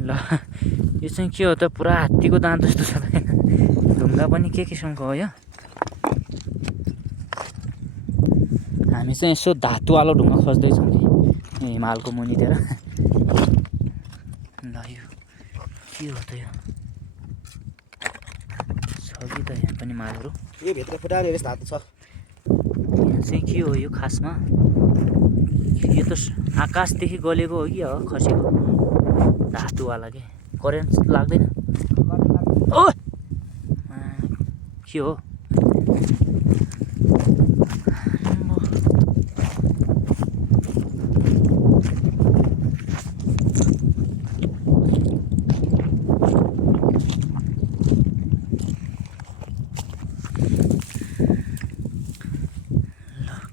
ल यो चाहिँ के हो त पुरा हात्तीको दाँत जस्तो छ त ढुङ्गा पनि के किसिमको हो यो हामी चाहिँ यसो धातुवालो ढुङ्गा खोज्दैछौँ कि हिमालको मुनितिर ल यो के हो त यो छ कि त यहाँ पनि मालहरू यो भित्र फुटाउने रहेछ धातु छ यहाँ चाहिँ के हो यो खासमा यो त आकाशदेखि गलेको हो कि हो खसेको धातुवाला के करेन्ट लाग्दैन ओ के हो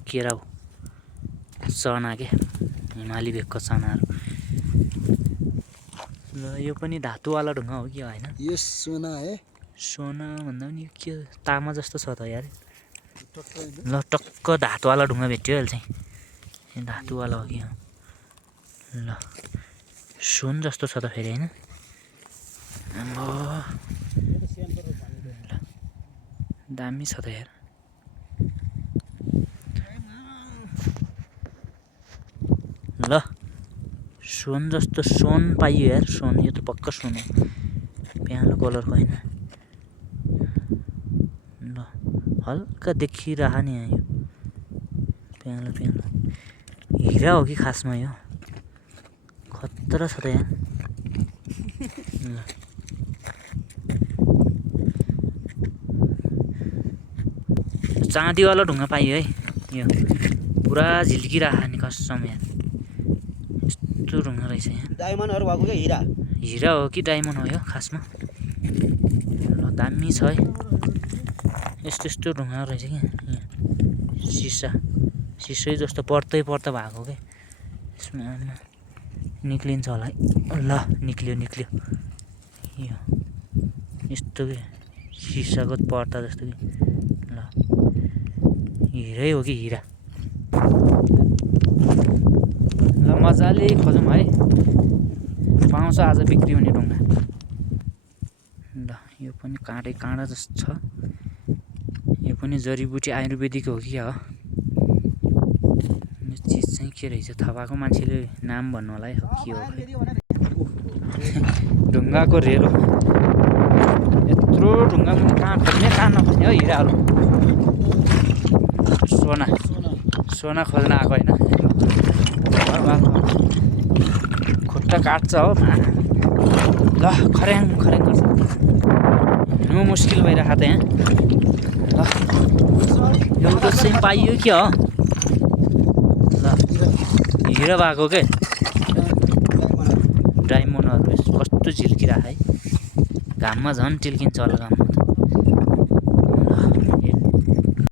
केरा हो चना के हिमाली भेगको चनाहरू ल यो पनि धातुवाला ढुङ्गा हो कि होइन यो सोना है सोना भन्दा पनि यो के तामा जस्तो छ त यार ल टक्क धातुवाला ढुङ्गा भेट्यो अहिले चाहिँ धातुवाला हो कि ल सुन जस्तो छ त फेरि होइन दामी छ त यार ल सुन जस्तो सुन पाइयो यार सुन यो त पक्का सुन हो प्यालो कलरको होइन ल हल्का देखिरह नि यहाँ यो प्यालो प्यालो हिरा हो कि खासमा यो खतरा छ त यहाँ ल चाँदीवाला ढुङ्गा पाइयो है यो पुरा झिल्किरह नि कसम यार यस्तो ढुङ्गा रहेछ यहाँ डायमन्डहरु भएको के हिरा हिरा हो कि डायमन्ड हो यो खासमा ल दामी छ है यस्तो यस्तो ढुङ्गा रहेछ कि यहाँ सिसा सिसै जस्तो पर्दै पर्दा भएको के यसमा निक्लिन्छ होला है ल निक्ल्यो निक्ल्यो यो यस्तो के सिसाको पर्दा जस्तो कि ल हिरै हो कि हिरा ल मजाले खोजौँ है पाउँछ आज बिक्री हुने ढुङ्गा ल यो पनि काँडै काँडा जस्तो छ यो पनि जडीबुटी आयुर्वेदिक हो कि हो यो चिज चाहिँ के रहेछ थाहा भएको मान्छेले नाम भन्नु होला है के हो ढुङ्गाको रेलो यत्रो ढुङ्गा पनि कहाँ खोज्ने कहाँ नखोज्ने हो हिराहरू सोना सोना खोज्न आएको होइन खुट्टा काट्छ हो ल खर्याङ खर्याङ गर्छ हिँड्नु मुस्किल भइरहेको त यहाँ ल एउटा चाहिँ पाइयो कि हो ल हिरो भएको के डायमन्डहरू कस्तो झिल्किरहेको है घाममा झन् टिल्किन्छ होला घाममा